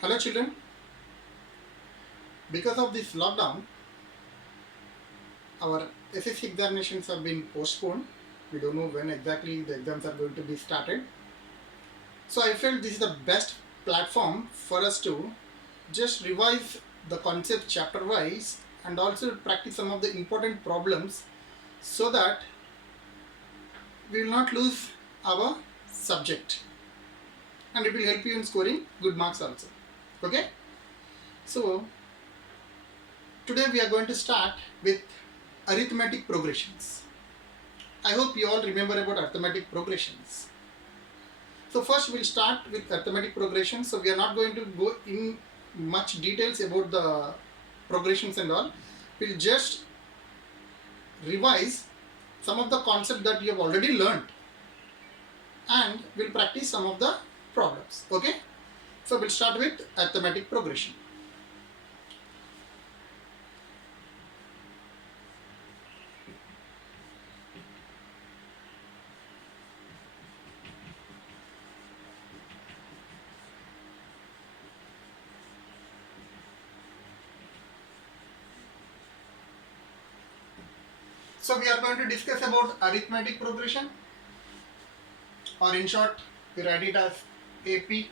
Hello children, because of this lockdown, our SSC examinations have been postponed. We don't know when exactly the exams are going to be started. So I felt this is the best platform for us to just revise the concept chapter wise and also practice some of the important problems so that we will not lose our subject and it will help you in scoring good marks also. Okay? So today we are going to start with arithmetic progressions. I hope you all remember about arithmetic progressions. So first we'll start with arithmetic progressions. So we are not going to go in much details about the progressions and all. We'll just revise some of the concepts that you have already learned and we'll practice some of the problems. Okay? So we'll start with arithmetic progression. So we are going to discuss about arithmetic progression, or in short we write it as AP.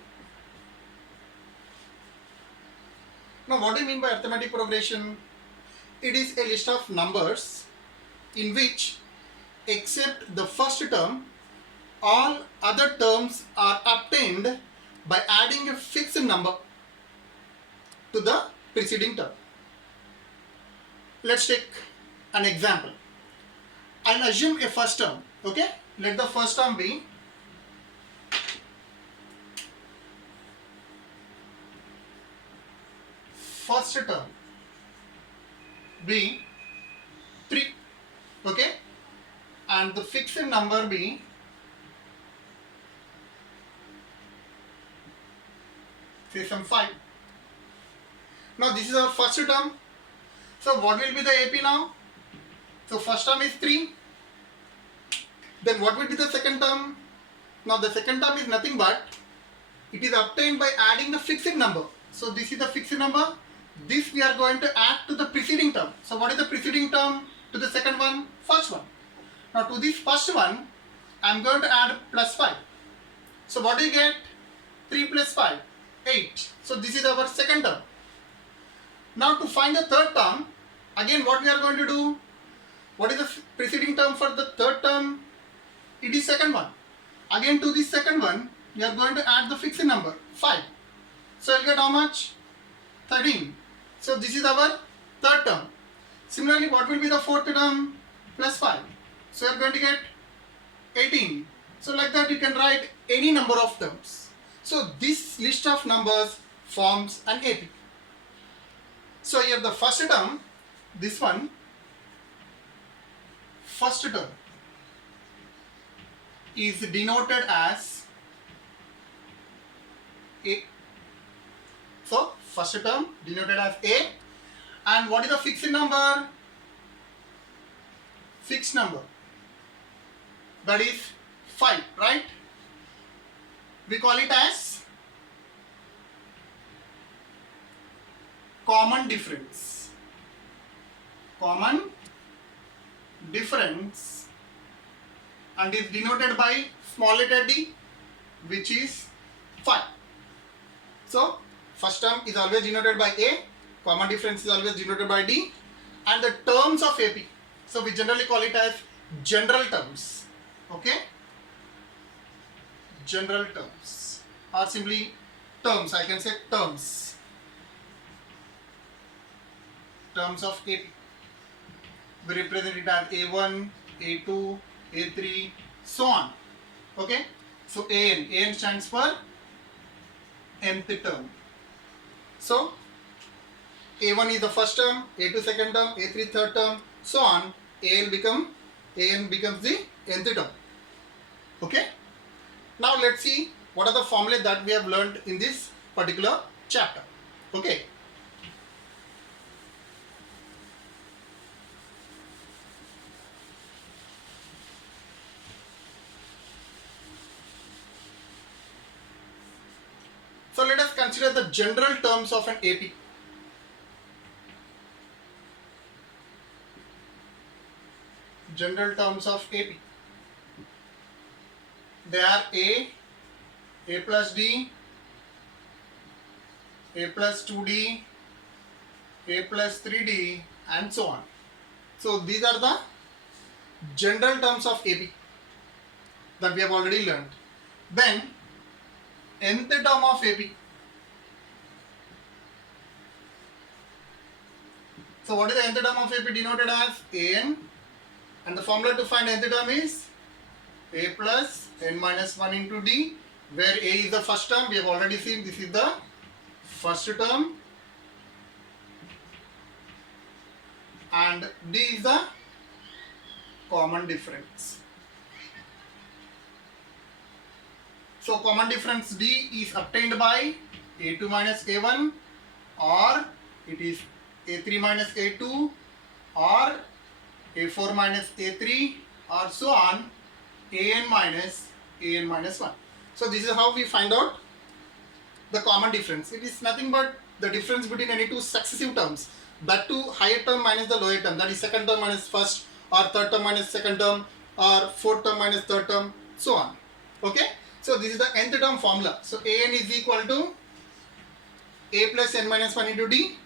Now what do you mean by arithmetic progression? It is a list of numbers in which except the first term all other terms are obtained by adding a fixed number to the preceding term. Let's take an example. I'll assume a first term. Okay, let the first term be first term be 3. Okay, and the fixed number be say some 5. Now this is our first term. So what will be the AP now? So first term is 3. Then what will be the second term? Now the second term is nothing but it is obtained by adding the fixed number. So this is the fixed number. This we are going to add to the preceding term. So what is the preceding term to the second one? First one. Now to this first one, I am going to add plus 5. So what do you get? 3 plus 5, 8. So this is our second term. Now to find the third term, again what we are going to do? What is the preceding term for the third term? It is second one. Again to this second one, we are going to add the fixed number, 5. So I'll get how much? 13. So this is our third term. Similarly, what will be the fourth term? Plus 5. So you are going to get 18. So like that you can write any number of terms. So this list of numbers forms an AP. So here the first term, this one, first term is denoted as A. So first term denoted as A. And what is the fixed number? Fixed number. That is 5, right? We call it as common difference. Common difference, and is denoted by small letter d, which is 5. So first term is always denoted by A, common difference is always denoted by D, and the terms of AP. So we generally call it as general terms. Okay? General terms, or simply terms, I can say terms. Terms of AP. We represent it as A1, A2, A3, so on. Okay? So AN stands for nth term. So A1 is the first term, A2 second term, A3 third term, so on. AN becomes the nth term. Okay? Now let's see what are the formulas that we have learned in this particular chapter. Okay? So let us consider the general terms of an AP. General terms of AP. They are A plus D, A plus 2D, A plus 3D, and so on. So these are the general terms of AP that we have already learned. Then nth term of AP. So what is the nth term of AP denoted as An, and the formula to find nth term is A plus n minus 1 into D, where A is the first term. We have already seen this is the first term and D is the common difference. So common difference D is obtained by A2 minus A1, or it is A3 minus A2, or A4 minus A3, or so on, An minus 1. So this is how we find out the common difference. It is nothing but the difference between any two successive terms, that too higher term minus the lower term, that is second term minus first, or third term minus second term, or fourth term minus third term, so on. Okay, so this is the nth term formula. So An is equal to A plus n minus 1 into D.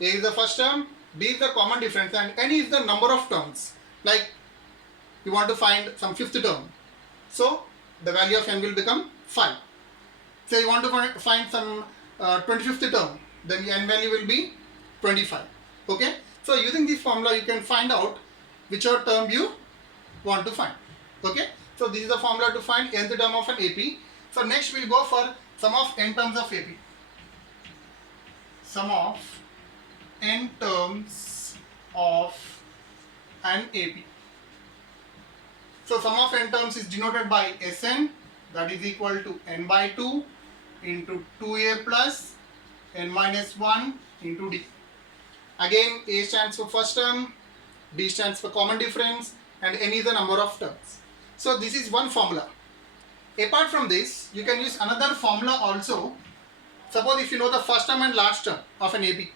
A is the first term, D is the common difference, and n is the number of terms. Like you want to find some fifth term, so the value of n will become 5. So you want to find some 25th term, then the n value will be 25. Okay, so using this formula you can find out whichever term you want to find. Okay, so this is the formula to find nth term of an AP. So next we'll go for sum of n terms of AP. Sum of n terms of an AP. So sum of n terms is denoted by Sn, that is equal to n by 2 into 2a plus n minus 1 into D. Again, A stands for first term, D stands for common difference, and n is the number of terms. So this is one formula. Apart from this, you can use another formula also. Suppose if you know the first term and last term of an AP.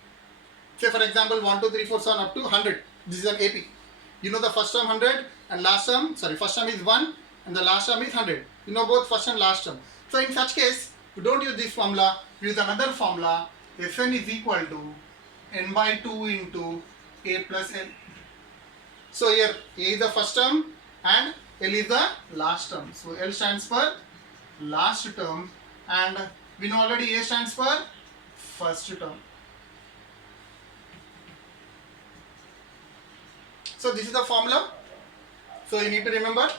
Say for example 1, 2, 3, 4, 7 up to 100. This is an AP. You know the first term 100 and last term, first term is 1 and the last term is 100. You know both first and last term. So in such case, we don't use this formula, we use another formula. Fn is equal to n by 2 into A plus L. So here A is the first term and L is the last term. So L stands for last term, and we know already A stands for first term. So this is the formula. So you need to remember.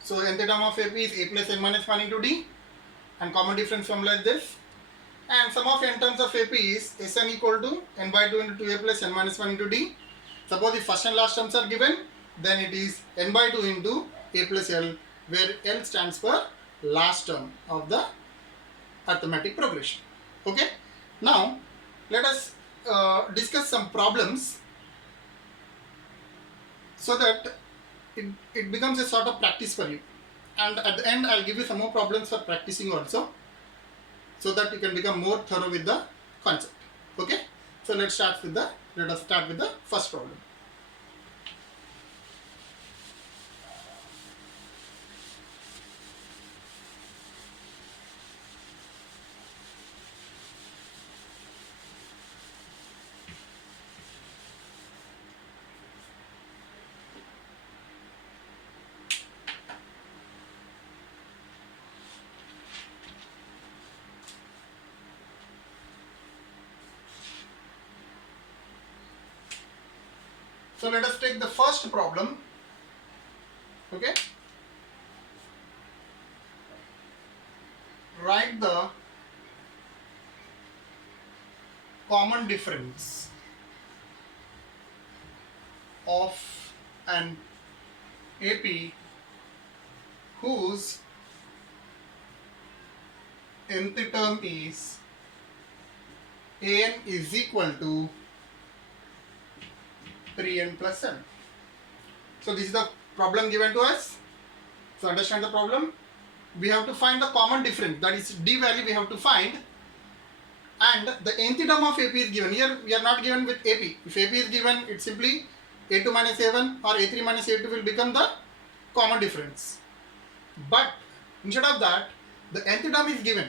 So nth term of AP is A plus n minus 1 into D, and common difference formula is this. And sum of n terms of AP is Sn equal to n by 2 into 2a plus n minus 1 into D. Suppose the first and last terms are given, then it is n by 2 into A plus L, where L stands for last term of the arithmetic progression. Okay. Now let us discuss some problems so that it becomes a sort of practice for you, and at the end I'll give you some more problems for practicing also, so that you can become more thorough with the concept. Okay, so let us start with the first problem. So let us take the first problem. Okay. Write the common difference of an AP whose nth term is An is equal to 3n plus 7. So this is the problem given to us. So understand the problem. We have to find the common difference, that is D value we have to find and the nth term of AP is given. Here we are not given with AP. If AP is given, it's simply A2 minus A1 or A3 minus A2 will become the common difference. But instead of that, the nth term is given.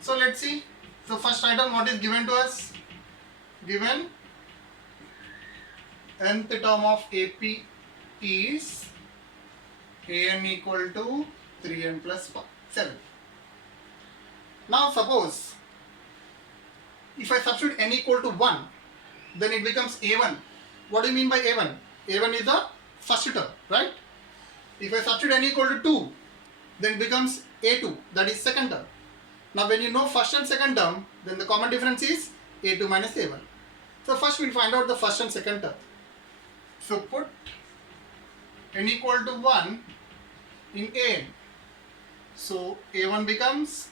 So let's see. So first item, what is given to us? Given nth term of AP is an equal to 3n plus 7. Now suppose if I substitute n equal to 1, then it becomes A1. What do you mean by A1? A1 is the first term, right? If I substitute n equal to 2, then it becomes A2, that is second term. Now when you know first and second term, then the common difference is A2 minus A1. So first we'll find out the first and second term. So put n equal to 1 in an. So A1 becomes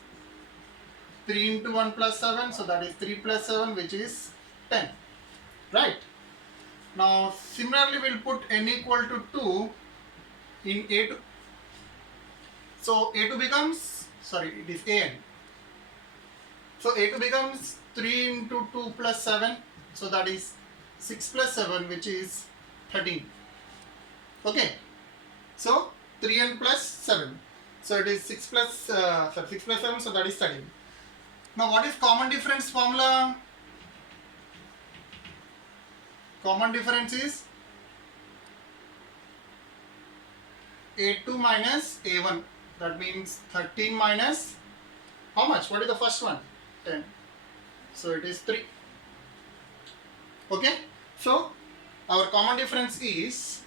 3 into 1 plus 7, so that is 3 plus 7, which is 10, right? Now similarly we'll put n equal to 2 in A2. So A2 becomes, sorry, it is an. So A2 becomes 3 into 2 plus 7, so that is 6 plus 7, which is 13. Okay, so 3n plus 7, so it is 6 plus 7, so that is 13. Now what is common difference formula? Common difference is A2 minus A1. That means 13 minus how much? What is the first one? 10. So it is 3. Okay. So our common difference is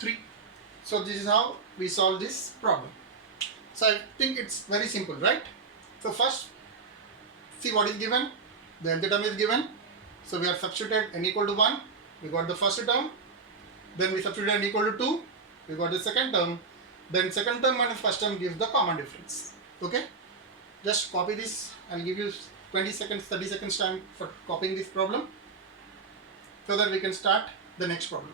3. So this is how we solve this problem. So I think it's very simple, right? So first, see what is given. The nth term is given. So we have substituted n equal to 1. We got the first term. Then we substituted n equal to 2. We got the second term. Then second term minus first term gives the common difference. Okay. Just copy this. I'll give you 20 seconds, 30 seconds time for copying this problem, so that we can start the next problem.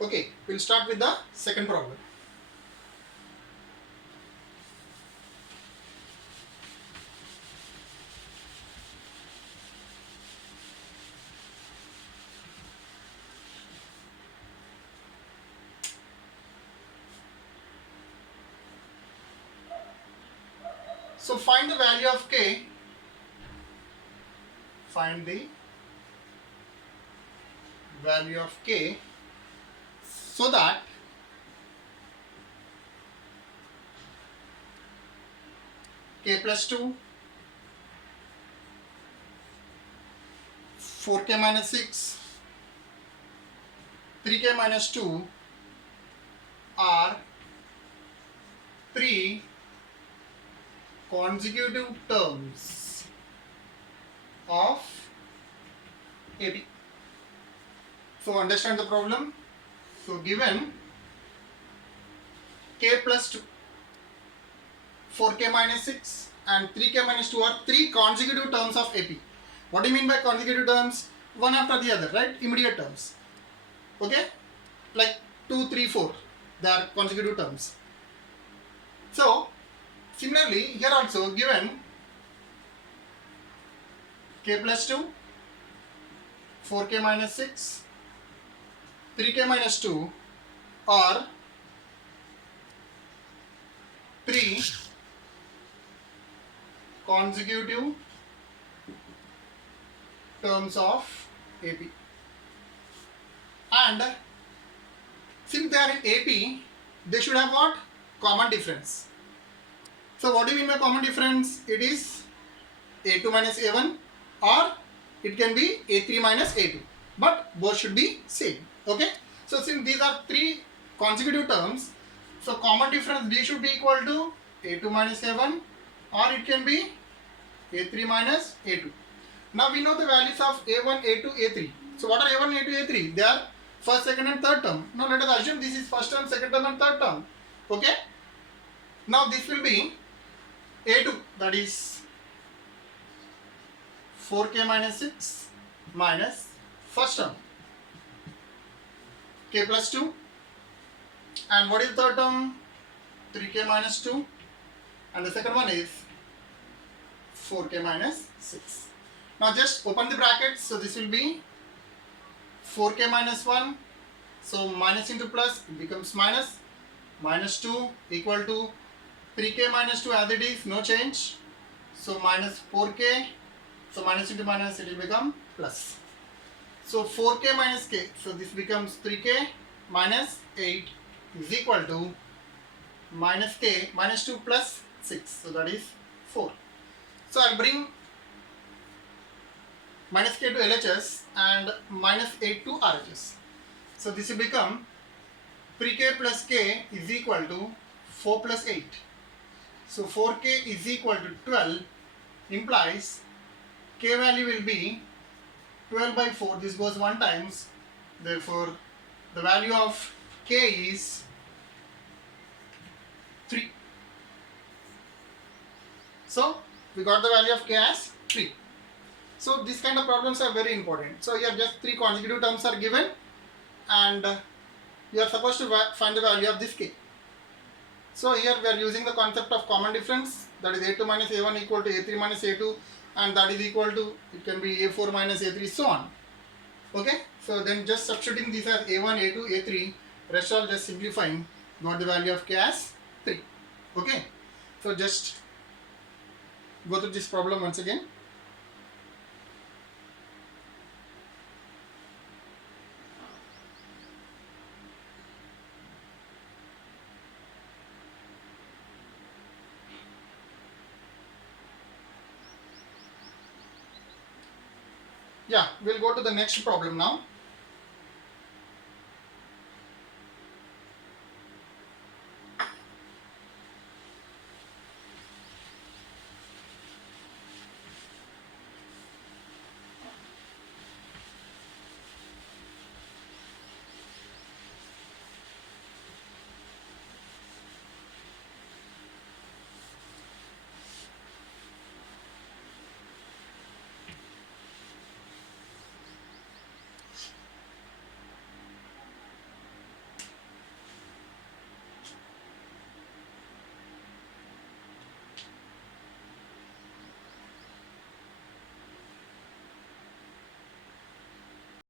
Okay, we'll start with the second problem. So find the value of k. Find the value of k so that k plus 2, 4k minus 6, 3k minus 2 are 3 consecutive terms of AP. So understand the problem. So given k plus 2, 4k minus 6 and 3k minus 2 are 3 consecutive terms of AP. What do you mean by consecutive terms? One after the other, right? Immediate terms. Okay? Like 2, 3, 4. They are consecutive terms. So similarly, here also given k plus 2, 4k minus 6, 3k minus 2 are 3 consecutive terms of AP. And since they are in AP, they should have what? Common difference. So what do you mean by common difference? It is A2 minus A1, or it can be A3 minus A2, but both should be same. Okay. So since these are 3 consecutive terms, so common difference D should be equal to A2 minus A1, or it can be A3 minus A2. Now we know the values of A1, A2, A3. So what are A1, A2, A3? They are first, second and third term. Now let us assume this is first term, second term and third term. Okay. Now this will be a2, that is 4k minus 6 minus first term k plus 2, and what is the third term? 3k minus 2, and the second one is 4k minus 6. Now just open the brackets, so this will be 4k minus 1, so minus into plus it becomes minus, minus 2 equal to 3k minus 2 as it is, no change, so minus 4k, so minus into minus it will become plus. So 4k minus k, so this becomes 3k minus 8 is equal to minus k minus 2 plus 6, so that is 4. So I'll bring minus k to LHS and minus 8 to RHS. So this will become 3k plus k is equal to 4 plus 8. So 4k is equal to 12 implies k value will be 12 by 4. This goes 1 times. Therefore, the value of k is 3. So we got the value of k as 3. So these kind of problems are very important. So here just 3 consecutive terms are given, and you are supposed to find the value of this k. So here we are using the concept of common difference, that is a2 minus a1 equal to a3 minus a2, and that is equal to, it can be a4 minus a3, so on. Okay, so then just substituting these as a1, a2, a3, rest all just simplifying, got the value of k as 3. Okay, so just go through this problem once again. Yeah, we'll go to the next problem now.